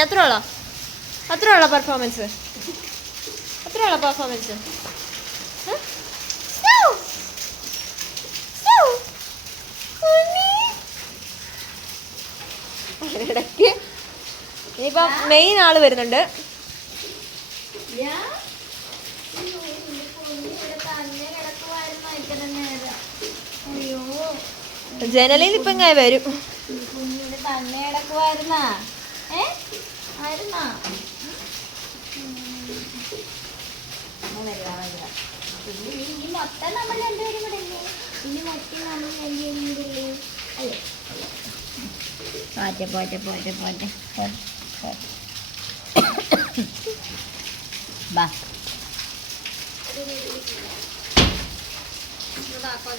കുഞ്ഞാ അത്ര ഉള്ള പെർഫോമൻസ് ഇടയ്ക്ക് ഇനിയിപ്പോ മെയിൻ ആള് വരുന്നുണ്ട്. ജനലിൽ ഇപ്പൊ ഇങ്ങനെ വരും. തന്നെ കിടക്കുവായിരുന്നാ ഇനി മൊത്തം നമ്മൾ രണ്ടുപേരും കൂടെ അല്ലേ? ഇനി മൊത്തം നമ്മൾ രണ്ടുപേരും കൂടെ അല്ലേ? പോട്ടെ ബാ. ഇതാക്കോ